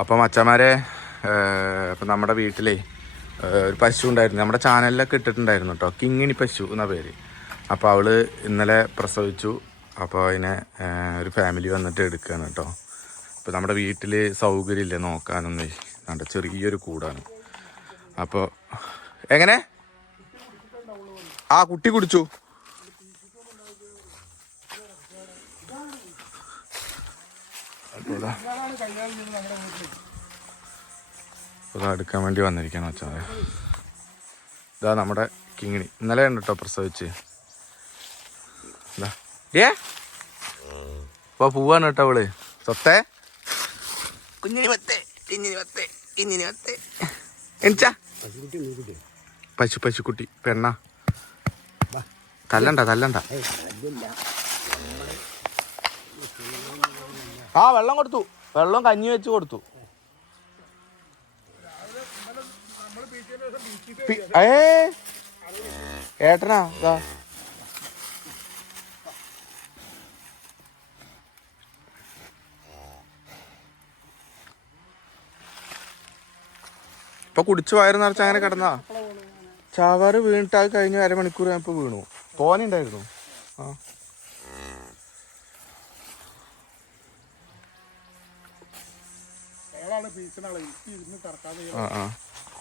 അപ്പം അച്ഛന്മാരെ ഇപ്പം നമ്മുടെ വീട്ടിലേ ഒരു പശു ഉണ്ടായിരുന്നു. നമ്മുടെ ചാനലിലൊക്കെ ഇട്ടിട്ടുണ്ടായിരുന്നു കേട്ടോ കിങ്ങിണി പശു എന്ന പേര്. അപ്പോൾ അവൾ ഇന്നലെ പ്രസവിച്ചു. അപ്പോൾ അതിനെ ഒരു ഫാമിലി വന്നിട്ട് എടുക്കുകയാണ് കേട്ടോ അപ്പോൾ നമ്മുടെ വീട്ടിൽ സൗകര്യമില്ല നോക്കാനൊന്നേ. കണ്ട? ചെറിയൊരു കൂടാണ്. അപ്പോൾ എങ്ങനെ? ആ കുട്ടി കുടിച്ചു. അപ്പോൾ എടുക്കാൻ വേണ്ടി വന്നിരിക്കണം വെച്ചാൽ ഇതാ നമ്മുടെ കിങ്ങിണി. ഇന്നലെ ഉണ്ട് കേട്ടോ പ്രസവിച്ച്. ഇതാ. ഏ? പോവാണ് കേട്ടോ അവൾ. സത്തേ? കുഞ്ഞിനി വത്തേ ഇഞ്ഞിനി വത്തേ ഇഞ്ഞിനി വത്തേ. എനിച്ചാ പശു പശുക്കുട്ടി. പെണ്ണ. തല്ലണ്ട തല്ലണ്ട. ആ വെള്ളം കൊടുത്തു. വെള്ളം കഞ്ഞി വെച്ച് കൊടുത്തു. ഏ? ഏട്ടനാ ഇതാ. ഇപ്പൊ കുടിച്ചു വയറ് നിറച്ച് അങ്ങനെ കിടന്നാ? ചാവാറ് വീണിട്ടായി കഴിഞ്ഞ അരമണിക്കൂർ ഞാൻ ഇപ്പൊ വീണു. തോനുണ്ടായിരുന്നു ആ.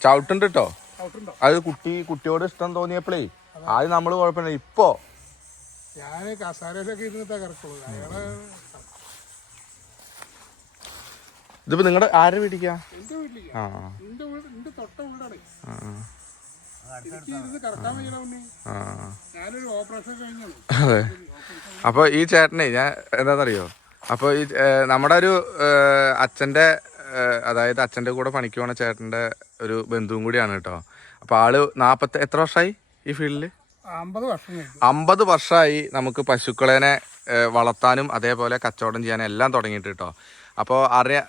ചവിട്ടുണ്ട്? കേട്ടോ അത് കുട്ടി കുട്ടിയോട് ഇഷ്ടം തോന്നിയപ്പോഴേ ആദ്യം നമ്മൾ കുഴപ്പമില്ല. ഇപ്പോ? ഞാൻ കസാരയിലൊക്കെ ഇതിപ്പോ നിങ്ങളുടെ ആരെ പിടിക്കാ എന്റെ വീട്ടിലേക്ക് ആ എന്റെ വീട് എന്റെ ആ, എനിക്ക് ഇരുന്ന് കറക്കാൻ വയ്യണ ആ, ആ. ഞാനൊരു ഓപ്പറേഷൻ അതെ. അപ്പോൾ ഈ ചേട്ടനെ ഞാൻ എന്താണെന്നറിയോ അപ്പൊ ഈ നമ്മുടെ ഒരു ഏ, അതായത് അച്ഛന്റെ കൂടെ പണിക്ക് പോണ ചേട്ടന്റെ ഒരു ബന്ധുവും കൂടിയാണ് കേട്ടോ. അപ്പോൾ ആൾ നാൽപ്പത്തി എത്ര വർഷമായി ഈ ഫീൽഡിൽ അമ്പത് വർഷം കഴിഞ്ഞു. അമ്പത് വർഷമായി നമുക്ക് പശുക്കളേനെ വളർത്താനും അതേപോലെ കച്ചവടം ചെയ്യാനും എല്ലാം തുടങ്ങിയിട്ട് കേട്ടോ. അപ്പോൾ അറിയാ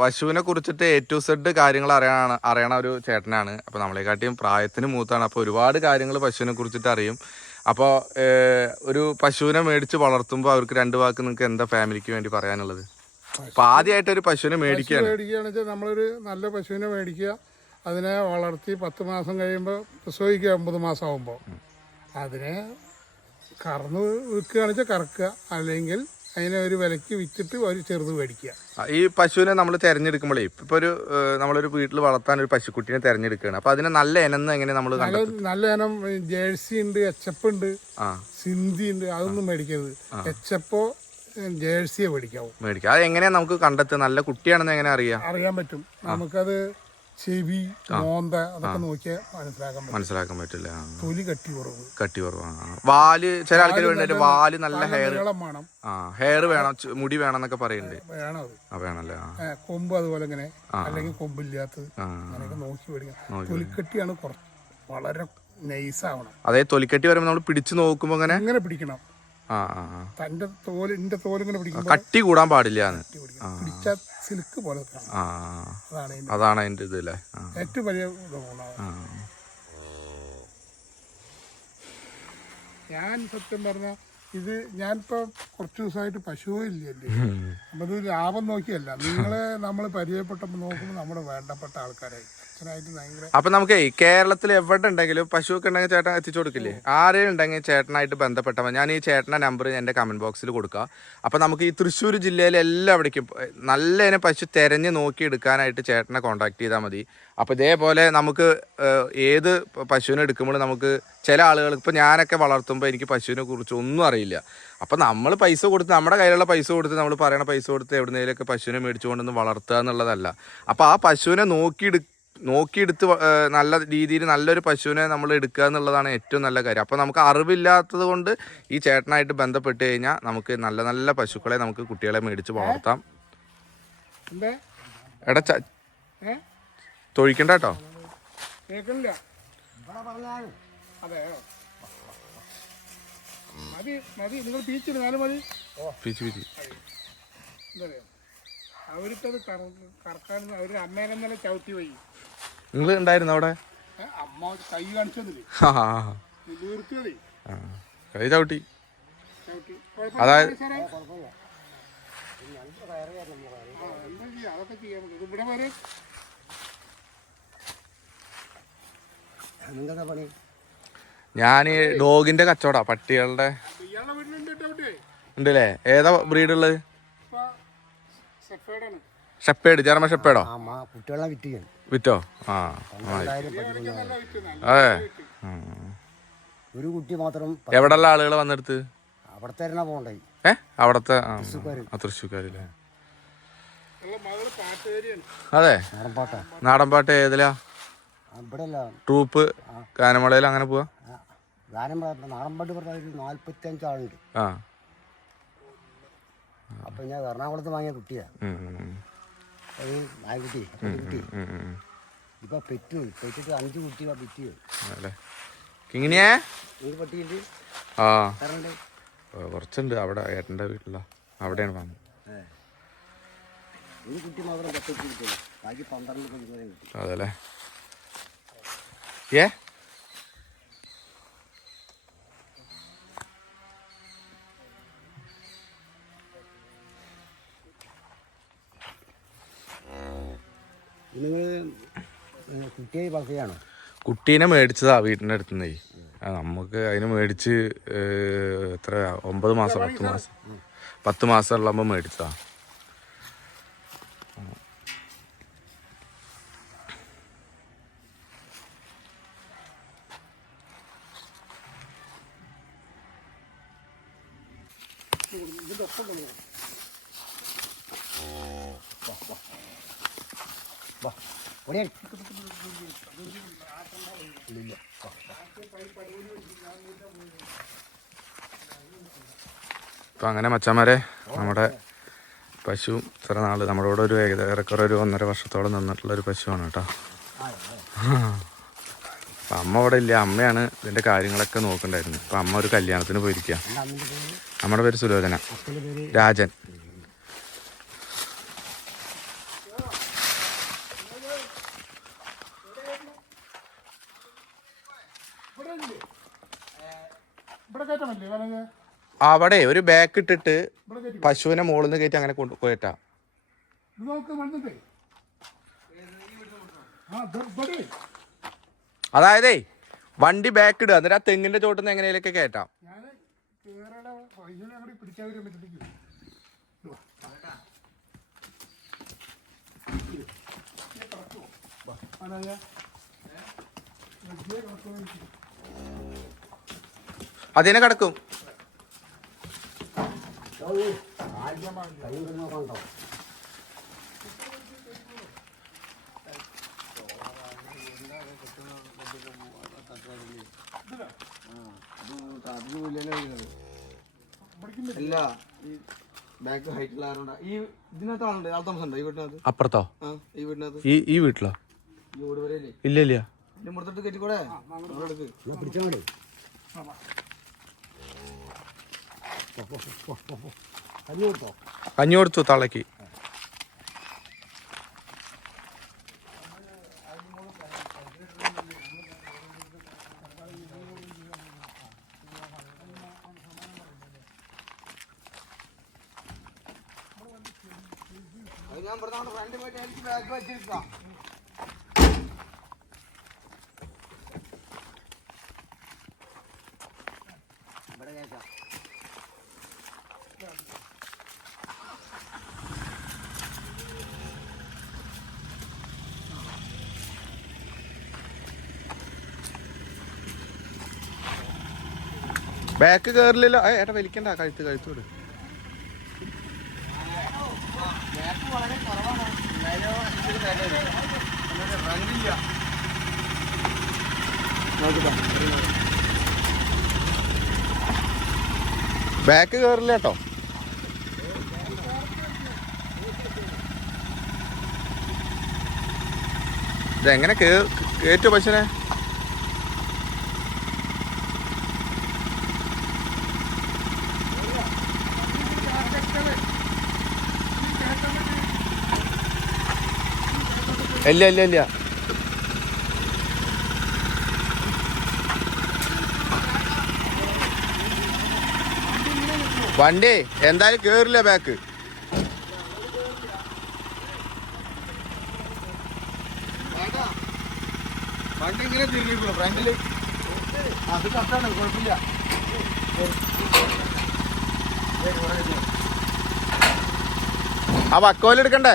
പശുവിനെ കുറിച്ചിട്ട് എ ടു സെഡ് കാര്യങ്ങൾ അറിയാനാണ് അറിയണ ഒരു ചേട്ടനാണ്. അപ്പോൾ നമ്മളെക്കാട്ടിയും പ്രായത്തിന് മൂത്താണ്. അപ്പോൾ ഒരുപാട് കാര്യങ്ങൾ പശുവിനെ കുറിച്ചിട്ട് അറിയും. അപ്പോൾ ഒരു പശുവിനെ മേടിച്ച് വളർത്തുമ്പോൾ അവർക്ക് രണ്ട് വാക്ക് നിങ്ങൾക്ക് എന്താ ഫാമിലിക്ക് വേണ്ടി പറയാനുള്ളത്? അപ്പോൾ ആദ്യമായിട്ട് ഒരു പശുവിനെ മേടിക്കുകയാണ്. മേടിക്കുകയാണെന്ന് വെച്ചാൽ നമ്മളൊരു നല്ല പശുവിനെ മേടിക്കുക. അതിനെ വളർത്തി പത്ത് മാസം കഴിയുമ്പോൾ പ്രസവിക്കുക ഒമ്പത് മാസം ആകുമ്പോൾ അതിനെ കറന്ന് വിൽക്കുകയാണെന്ന് വെച്ചാൽ കറക്കുക. അല്ലെങ്കിൽ അതിനെ ഒരു വിലയ്ക്ക് വിറ്റിട്ട് ഒരു ചെറുത് മേടിക്കുക. ഈ പശുവിനെ നമ്മൾ തിരഞ്ഞെടുക്കുമ്പോഴേ ഇപ്പൊ ഒരു നമ്മളൊരു വീട്ടിൽ വളർത്താൻ ഒരു പശുക്കുട്ടിനെ തിരഞ്ഞെടുക്കുകയാണ്. അപ്പോൾ അതിനെ നല്ല ഇനം എങ്ങനെ നമ്മൾ നല്ല ഇനം ജേഴ്സി ഉണ്ട് എച്ചപ്പ് ഉണ്ട് സിന്ധി ഉണ്ട് അതൊന്നും മേടിക്കരുത്. എച്ചപ്പോ ജേഴ്സിയെ മേടിക്കാവും. മേടിക്കാം. അത് എങ്ങനെയാ നമുക്ക് കണ്ടെത്തുക? നല്ല കുട്ടിയാണെന്ന് എങ്ങനെ അറിയാം? അറിയാൻ പറ്റും. നമുക്കത് ചെവി മോന്ത അതൊക്കെ നോക്കിയാൽ മനസ്സിലാക്കാൻ മനസ്സിലാക്കാൻ പറ്റില്ല. തൊലി കട്ടി കുറവ്. കട്ടി കുറവാണ് ആ. വാൽ ചില ആൾക്കാർ വേണ്ടിട്ട് വാൽ നല്ല ഹെയർ വേണം. ആ ഹെയർ വേണം മുടി വേണം എന്നൊക്കെ പറയുന്നുണ്ട് വേണം അത്. വേണല്ലേ? കൊമ്പ് അതുപോലെ ഇങ്ങനെ അല്ലെങ്കിൽ കൊമ്പില്ലാത്തത്. അങ്ങനെയൊക്കെ നോക്കി മേടിക്കണം തൊലിക്കട്ടിയാണ് കുറച്ച് വളരെ നൈസ് ആവണം അതായത് തൊലിക്കട്ടി വരുമ്പോൾ നമ്മൾ പിടിച്ചു നോക്കുമ്പോൾ അങ്ങനെ ഇങ്ങനെ പിടിക്കണം. തന്റെ തോൽ എന്റെ തോൽ ഇങ്ങനെ പിടിക്കും കട്ടി കൂടാൻ പാടില്ല പിടിച്ച സിൽക്ക് പോലെ അതാണ് അതിന്റെ ഇത് അല്ലേ? ഏറ്റവും വലിയ ഞാൻ സത്യം പറഞ്ഞ ഇത് ഞാനിപ്പോ കുറച്ച് ദിവസമായിട്ട് പശുവേ ഇല്ലല്ലേ അപ്പൊ ഇത് ലാഭം നോക്കിയല്ല. നിങ്ങളെ നമ്മൾ പരിചയപ്പെട്ടപ്പോൾ നോക്കുമ്പോൾ നമ്മുടെ വേണ്ടപ്പെട്ട ആൾക്കാരായി. അപ്പൊ നമുക്ക് കേരളത്തിൽ എവിടെ ഉണ്ടെങ്കിലും പശു ഒക്കെ ഉണ്ടെങ്കിൽ ചേട്ടൻ എത്തിച്ചു കൊടുക്കില്ലേ? ആരെയും ഉണ്ടെങ്കിൽ ചേട്ടനായിട്ട് ബന്ധപ്പെട്ടവൻ ഞാൻ ഈ ചേട്ടന്റെ നമ്പർ എന്റെ കമന്റ് ബോക്സിൽ കൊടുക്കാം. അപ്പൊ നമുക്ക് ഈ തൃശ്ശൂർ ജില്ലയിലെ എല്ലാവിടേക്കും നല്ല പശു തെരഞ്ഞു നോക്കി എടുക്കാനായിട്ട് ചേട്ടനെ കോൺടാക്ട് ചെയ്താൽ മതി. അപ്പൊ ഇതേപോലെ നമുക്ക് ഏത് പശുവിനെ എടുക്കുമ്പോൾ നമുക്ക് ചില ആളുകൾ ഇപ്പൊ ഞാനൊക്കെ വളർത്തുമ്പോൾ എനിക്ക് പശുവിനെ കുറിച്ച് ഒന്നും അറിയില്ല. അപ്പൊ നമ്മൾ പൈസ കൊടുത്ത് നമ്മുടെ കയ്യിലുള്ള പൈസ കൊടുത്ത് നമ്മൾ പറയണ പൈസ കൊടുത്ത് എവിടുന്നേലൊക്കെ പശുവിനെ മേടിച്ചുകൊണ്ടൊന്ന് വളർത്തുക എന്നുള്ളതല്ല. അപ്പൊ ആ പശുവിനെ നോക്കിയെടു നോക്കിയെടുത്ത് നല്ല രീതിയിൽ നല്ലൊരു പശുവിനെ നമ്മൾ എടുക്കുക എന്നുള്ളതാണ് ഏറ്റവും നല്ല കാര്യം. അപ്പോൾ നമുക്ക് അറിവില്ലാത്തത് കൊണ്ട് ഈ ചേട്ടനായിട്ട് ബന്ധപ്പെട്ട് കഴിഞ്ഞാൽ നമുക്ക് നല്ല നല്ല പശുക്കളെ നമുക്ക് കുട്ടികളെ മേടിച്ച് വളർത്താം. എടാ ച തൊഴിക്കണ്ട കേട്ടോ. മതി മതി. നിങ്ങൾ മതി. പിച്ചി പിച്ചി. എന്താ അവർക്കത് കറക്കാൻ അവർ അമ്മേനെ ഇന്നലെ ചവിട്ടി പോയി. നിങ്ങൾ ഉണ്ടായിരുന്നു അവിടെ? അമ്മ കൈ കാണിച്ചതില്ലേ കൈ ചവിട്ടി. അതായത്- അതൊക്കെ ചെയ്യാൻ ഇവിടെ വരെ ഞാൻ ഡോഗിന്റെ കച്ചവടാ പട്ടികളുടെ. ഉണ്ടല്ലേ? ഏതാ ബ്രീഡ് ഉള്ളത്? ഇപ്പൊ സെഫേഡാണ് ഷെപ്പേഡ് ജർമ്മൻ ഷെപ്പേഡോ? ആ മാ കുട്ടികളെ വിറ്റ് വിറ്റോ? ആ അതെ. ഒരു കുട്ടി മാത്രം എവിടെയുള്ള ആളുകൾ വന്നെടുത്ത്? അവിടത്തെ പോകണ്ടേ? ഏ? അവിടത്തെ തൃശ്ശൂക്കാരില്ലേ അതെ നാടൻ പാട്ടാ നാടൻ പാട്ട് ഏതിലാ? ട്രൂപ്പ് ഗാനമേളയിൽ അങ്ങനെ പോവാ? നാടൻപാട്ട് നാല്പത്തഞ്ച് ആളുണ്ട്. ആ. അപ്പം ഞാൻ എറണാകുളത്ത് വാങ്ങിയ കുട്ടിയാ. അത് നായ്ക്കുട്ടി കുട്ടി. ഇപ്പം പെറ്റു പെറ്റിട്ട് അഞ്ച് കുട്ടി വിറ്റ് അല്ലേ കിങ്ങിനിയേ ഒരു പട്ടിയുണ്ട് ആ. തരണ്ട്. കുറച്ചുണ്ട്. അവിടെ ഏട്ടന്റെ വീട്ടിലാ? അവിടെയാണ് വാങ്ങുന്നത്. ഒരു കുട്ടി മാത്രം പത്ത് കുട്ടി കിട്ടുള്ളൂ. ബാക്കി പന്ത്രണ്ട് പതിമൂന്ന് കിട്ടി. അതല്ലേ? ഏ? കുട്ടീനെ മേടിച്ചതാ വീട്ടിന്റെ അടുത്ത് നിന്നേ നമുക്ക് അതിന് മേടിച്ച് എത്ര ഒമ്പത് മാസം പത്ത് മാസം. പത്ത് മാസം ഉള്ളപ്പോൾ മേടിച്ചതാ. അപ്പം അങ്ങനെ മച്ചാമാരെ നമ്മുടെ പശു ഇത്ര നാൾ നമ്മുടെ കൂടെ ഒരു ഏകദേശം ഒരു ഒന്നര വർഷത്തോളം നിന്നിട്ടുള്ള ഒരു പശുവാണ് കേട്ടോ. അപ്പം അമ്മ അവിടെ ഇല്ല അമ്മയാണ് ഇതിന്റെ കാര്യങ്ങളൊക്കെ നോക്കണ്ടായിരുന്നു അപ്പം അമ്മ ഒരു കല്യാണത്തിന് പോയിരിക്കുക നമ്മുടെ പേര്? സുലോചന. രാജൻ ഇവിടെ ഇല്ലേ? ഇവിടെ കയറ്റമല്ലേ വനത് അവിടെ ഒരു ബാക്ക് ഇട്ടിട്ട് പശുവിനെ മുകളിൽ നിന്ന് കയറ്റി അങ്ങനെ കൊണ്ടു പോയിട്ടാ അതായതേ വണ്ടി ബാക്ക് ഇടുക. എന്നിട്ട് ആ തെങ്ങിന്റെ ചോട്ടിൽ നിന്ന് എങ്ങനെയൊക്കെ കയറ്റാം അതിനെ കിടക്കും. അല്ല ഈ ബാക്ക് ഹൈറ്റുള്ള ആരുണ്ട് ഈ ഇതിനകത്ത് ആളുണ്ട് ആൾ താമസമുണ്ടോ ഈ വീട്ടിനകത്ത് അപ്പുറത്തോ? ആ ഈ വീട്ടിനകത്ത്. ഈ ഈ വീട്ടിലോ? ഈ ഓട് വരെയല്ലേ? ഇല്ല ഇല്ല. ഇതിന്റെ മുറത്തിട്ട് പിടിച്ചാൽ മതി. കഞ്ഞി കൊടുത്തോ? കഞ്ഞി കൊടുത്തു തള്ളക്ക് അത് ഞാൻ പറഞ്ഞ ഫ്രണ്ട് പോയിട്ട് എനിക്ക് ബാഗ് വെച്ചിരിക്കാം ഇവിടെ കേൾക്കാം ബാക്ക് കയറില്ലല്ലോ ഏട്ടാ വലിക്കണ്ട. കഴുത്ത് കഴുത്ത് വിട്. ബാക്ക് കയറില്ല കേട്ടോ. ഇതെങ്ങനെ കേറ്റോ പശുനെ? ഇല്ല ഇല്ല ഇല്ല. വണ്ടി എന്തായാലും കേറില്ല ബാക്ക് വണ്ടി. ഇങ്ങനെ അത് ആ വക്കോലെടുക്കണ്ടേ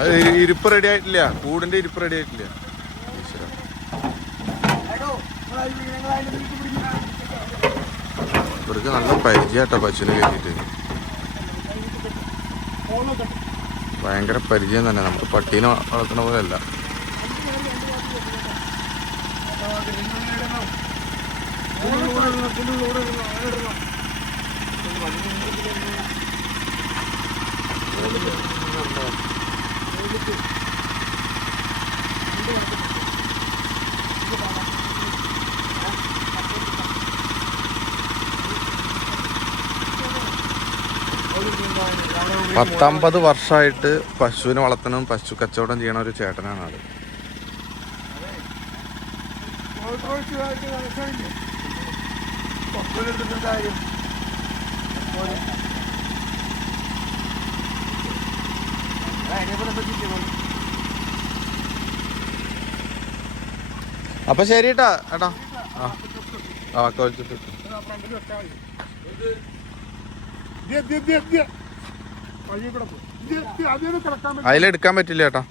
അത് ഇരിപ്പ് റെഡി ആയിട്ടില്ല. കൂടിന്റെ ഇരിപ്പ് റെഡി ആയിട്ടില്ല. ഇവർക്ക് നല്ല പരിചയട്ടോ പശുവിനെ കയറ്റിട്ട് ഭയങ്കര പരിചയം തന്നെ. നമുക്ക് പട്ടീനെ വളർത്തുന്ന പോലെ അല്ല പത്തമ്പത് വർഷമായിട്ട് പശുവിനെ വളർത്തണം പശു കച്ചവടം ചെയ്യണ ഒരു ചേട്ടനാണ് അത് അപ്പൊ ശരി ഏട്ടാ ഏട്ടാ ആ ആ പറ്റും അതിലെടുക്കാൻ പറ്റില്ല ചേട്ടാ.